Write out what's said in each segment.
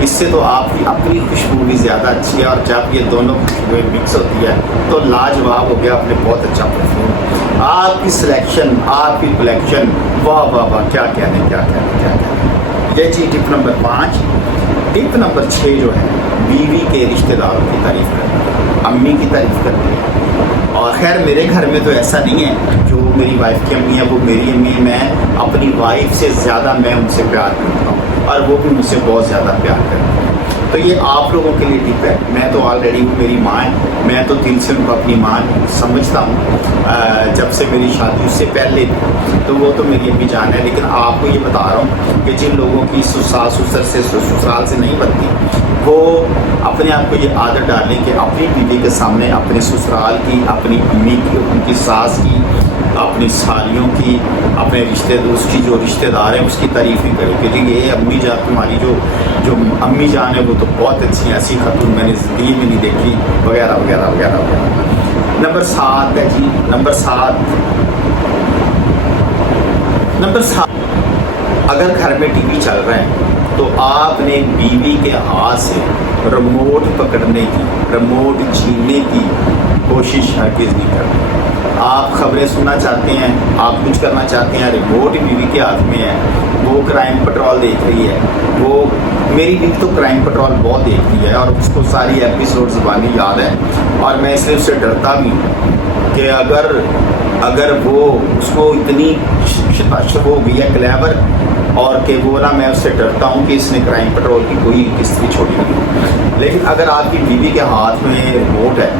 اس سے تو آپ کی اپنی خوشبو بھی زیادہ اچھی ہے, اور جب یہ دونوں خوشبوئیں مکس ہوتی ہے تو لاجواب ہو گیا, آپ نے بہت اچھا پرفیوم. آپ کی سلیکشن, آپ کی کلیکشن, واہ واہ واہ, کیا کہنے کیا کہنے کیا کہنے. یہ جی ٹپ نمبر 5. ٹپ نمبر 6 جو ہے, بیوی کے رشتہ داروں کی تعریف کرنا, امی کی تعریف کرنا. اور خیر میرے گھر میں تو ایسا نہیں ہے, جو میری وائف کی امی ہے وہ میری امی ہے. میں اپنی وائف سے زیادہ میں ان سے پیار کرتا ہوں, اور وہ بھی مجھ سے بہت زیادہ پیار کرتی ہیں. تو یہ آپ لوگوں کے لیے ٹپ ہے. میں تو آلریڈی ہوں, میری ماں ہے, میں تو دل سے ان کو اپنی ماں سمجھتا ہوں. جب سے میری شادی اس سے پہلے تو وہ تو میری امی جان ہے. لیکن آپ کو یہ بتا رہا ہوں کہ جن لوگوں کی ساس سسر سے سسرال سے نہیں بنتی, وہ اپنے آپ کو یہ عادت ڈالیں کہ اپنی بیوی کے سامنے اپنے سسرال کی, اپنی امی کی, ان کی ساس کی, اپنی سالیوں کی, اپنے اس کی جو رشتہ دار ہیں اس کی تعریف ہی کریں کہ جی یہ امی جان, تمہاری جو امی جان ہے وہ تو بہت اچھی ہیں, ایسی خاتون میں نے زندگی میں نہیں دیکھی, وغیرہ وغیرہ وغیرہ وغیرہ. نمبر 7 ہے جی, نمبر 7. اگر گھر میں ٹی وی چل رہا ہے تو آپ نے بیوی کے ہاتھ سے ریموٹ پکڑنے کی, ریموٹ چھیننے کی کوشش ہرگز نہیں کرنی. آپ خبریں سننا چاہتے ہیں, آپ کچھ کرنا چاہتے ہیں, ریموٹ بیوی کے ہاتھ میں ہے, وہ کرائم پٹرول دیکھ رہی ہے. وہ میری بیوی تو کرائم پٹرول بہت دیکھتی ہے, اور اس کو ساری ایپیسوڈ زبانی یاد ہے, اور میں اس لیے اس سے ڈرتا بھی ہوں کہ اگر وہ اس کو اتنی شتاشب ہو گئی ہے کلیور, اور کہ وہ نا, میں اس سے ڈرتا ہوں کہ اس نے کرائم پٹرول کی کوئی قسط بھی چھوڑی نہیں. لیکن اگر آپ کی بیوی کے ہاتھ میں ریموٹ ہے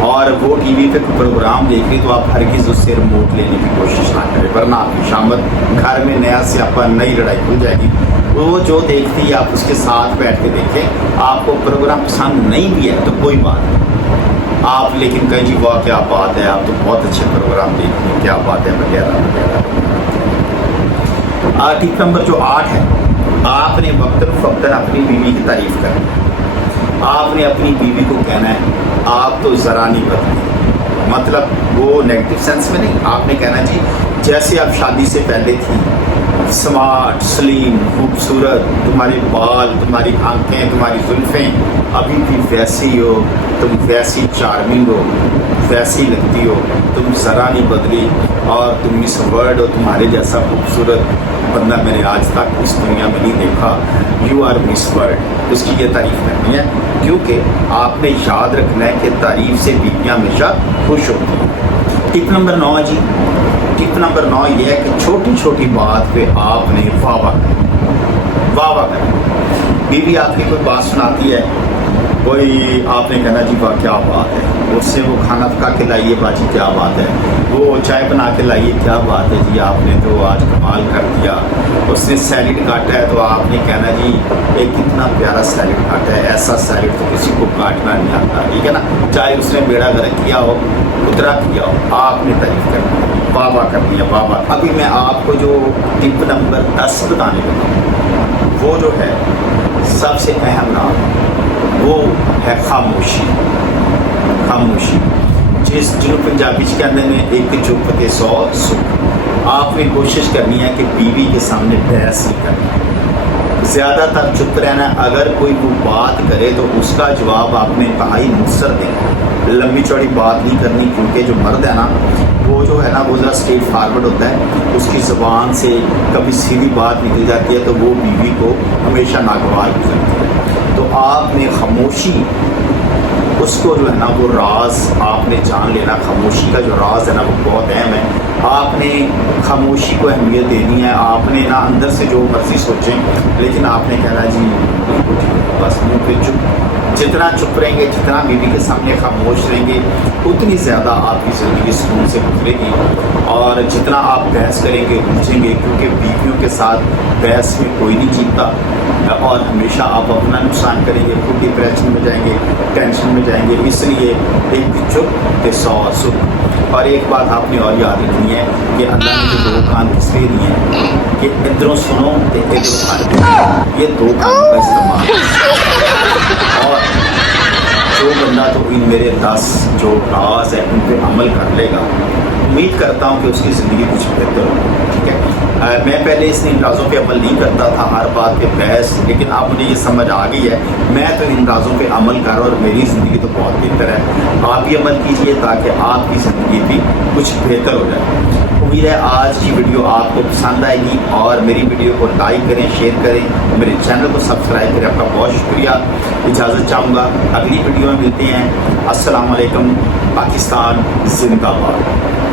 اور وہ ٹی وی پہ پروگرام دیکھ رہی, تو آپ ہرگز اس سے ریموٹ لینے کی کوشش نہ کریں, ورنہ آپ کی شامت گھر میں نیا سیاپا, نئی لڑائی کھل جائے گی. وہ جو دیکھتی ہے آپ اس کے ساتھ بیٹھ کے دیکھیں. آپ کو پروگرام پسند نہیں بھی ہے تو کوئی بات نہیں, آپ لیکن کہیں جی واہ کیا بات ہے, آپ تو بہت اچھے پروگرام دیکھتے ہیں, کیا بات ہے, وغیرہ وغیرہ. ٹپ نمبر جو 8 ہے, آپ نے وقتاً فوقتاً اپنی بیوی کی تعریف کرنی. آپ نے اپنی بیوی کو کہنا ہے آپ تو ذرا نہیں بدلی, مطلب وہ نیگیٹو سینس میں نہیں. آپ نے کہنا جی جیسے آپ شادی سے پہلے تھی, سمارٹ, سلیم, خوبصورت, تمہارے بال, تمہاری آنکھیں, تمہاری زلفیں ابھی بھی ویسی ہو, تم ویسی چارمنگ ہو, ویسی لگتی ہو, تم ذرا نہیں بدلی, اور تم مس ورلڈ ہو, تمہارے جیسا خوبصورت بندہ میں نے آج تک اس دنیا میں نہیں دیکھا, یو آر مس ورلڈ. اس کی یہ تعریف کرنی ہے, کیونکہ آپ نے یاد رکھنا ہے کہ تعریف سے بیویاں ہمیشہ خوش ہوتی ہیں. ٹپ نمبر 9 جی, ٹپ نمبر 9 یہ ہے کہ چھوٹی چھوٹی بات پہ آپ نے واہ واہ کریں, واہ واہ کریں. بیوی آپ کی کوئی بات سناتی ہے, کوئی آپ نے کہنا جی واہ کیا بات ہے, اس سے وہ کھانا پکا کے لائیے باجی کیا بات ہے, وہ چائے بنا کے لائیے کیا بات ہے جی, آپ نے تو آج کمال کر دیا. اس نے سیلڈ کاٹا ہے تو آپ نے کہنا جی ایک کتنا پیارا سیلڈ کاٹا ہے, ایسا سیلڈ تو کسی کو کاٹنا نہیں آتا, ٹھیک ہے نا, چاہے اس نے بیڑا گرک کیا ہو, اترا کیا ہو, آپ نے تعریف کرنی ہے, واہ واہ کرنی ہے, واہ واہ. ابھی میں آپ کو جو ٹپ نمبر 10 بتانے لگا ہوں, وہ جو ہے سب سے اہم نام, وہ ہے خاموشی. خاموشی جنہوں پنجابی کہتے ہیں ایک چپ کے 100 سکھ. آپ نے کوشش کرنی ہے کہ بیوی کے سامنے بحث نہیں کرنی, زیادہ تر چپ رہنا ہے. اگر کوئی وہ بات کرے تو اس کا جواب آپ نے انتہائی مختصر دیں, لمبی چوڑی بات نہیں کرنی, کیونکہ جو مرد ہے نا وہ جو ہے نا وہ ذرا اسٹریٹ فارورڈ ہوتا ہے, اس کی زبان سے کبھی سیدھی بات نکل جاتی ہے تو وہ بیوی کو ہمیشہ ناگوار گزرتی ہے. تو آپ نے خاموشی, اس کو جو ہے نا وہ راز آپ نے جان لینا. خاموشی کا جو راز ہے نا وہ بہت اہم ہے. آپ نے خاموشی کو اہمیت دینی ہے. آپ نے نا اندر سے جو مرضی سوچیں, لیکن آپ نے کہنا جی بس منہ پہ چپ. جتنا چپ رہیں گے, جتنا بیوی کے سامنے خاموش رہیں گے, اتنی زیادہ آپ کی زندگی سکون سے گزرے گی. اور جتنا آپ بحث کریں گے الجھیں گے, کیونکہ بیویوں کے ساتھ بحث میں کوئی نہیں جیتتا, اور ہمیشہ آپ اپنا نقصان کریں گے, خود ڈپریشن میں جائیں گے, ٹینشن میں جائیں گے. اس لیے ایک چپ کہ 100 سکھ. اور ایک بات آپ نے اور یاد رکھنی ہے کہ اللہ نے جو 2 کان اس لیے دیے ہیں کہ ادھروں سنو کہ ادھروں کھانے, یہ 2 کانوں کا استعمال. اور جو بندہ تو ان میرے 10 جو راز ہے ان پہ عمل کر لے گا، امید کرتا ہوں کہ اس کی زندگی کچھ بہتر ہوگی. ٹھیک ہے. میں پہلے ان رازوں پہ عمل نہیں کرتا تھا، ہر بات پہ بحث، لیکن اب مجھے یہ سمجھ آ گئی ہے میں تو ان رازوں پہ عمل کر رہا ہوں اور میری زندگی تو بہت بہتر ہے. آپ بھی عمل کیجئے تاکہ آپ کی زندگی بھی کچھ بہتر ہو جائے. امید ہے آج کی ویڈیو آپ کو پسند آئے گی اور میری ویڈیو کو لائک کریں، شیئر کریں، میرے چینل کو سبسکرائب کریں. آپ کا بہت شکریہ. اجازت چاہوں گا، اگلی ویڈیو میں ملتے ہیں. السلام علیکم. پاکستان زندہ باد.